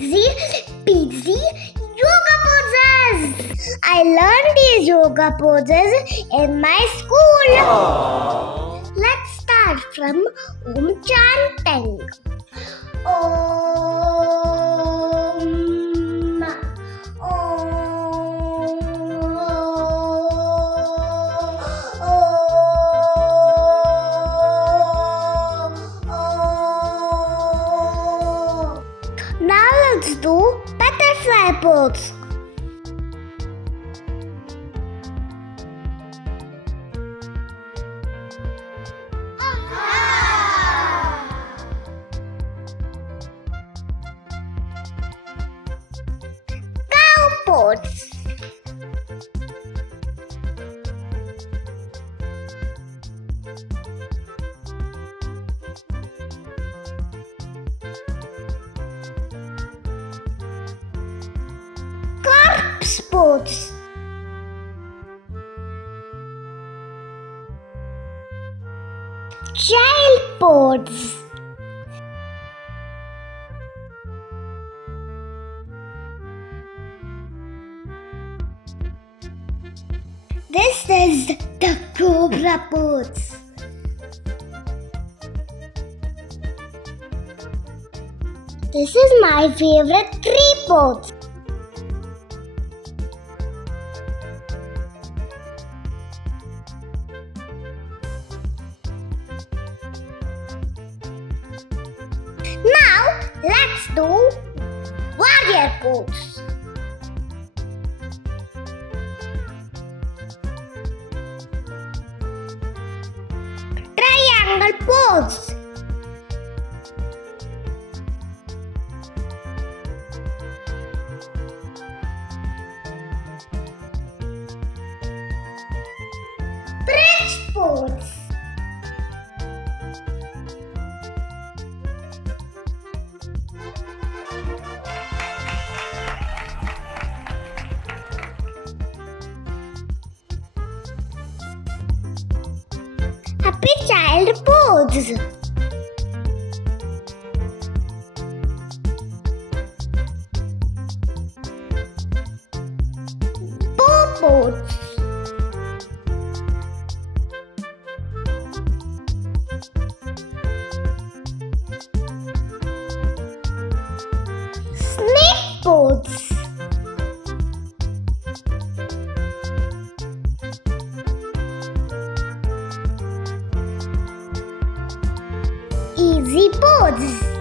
easy peasy yoga poses. I learned these yoga poses in my school. Aww. Let's start from Om chanting. Now let's do butterfly pose. Cow pose. Corpse pose. Child pose. This is the cobra pose. This is my favorite tree pose. Now let's do warrior pose. Triangle pose. Bridge pose. Happy child pose. Bow pose. Snake pose. Easy pose.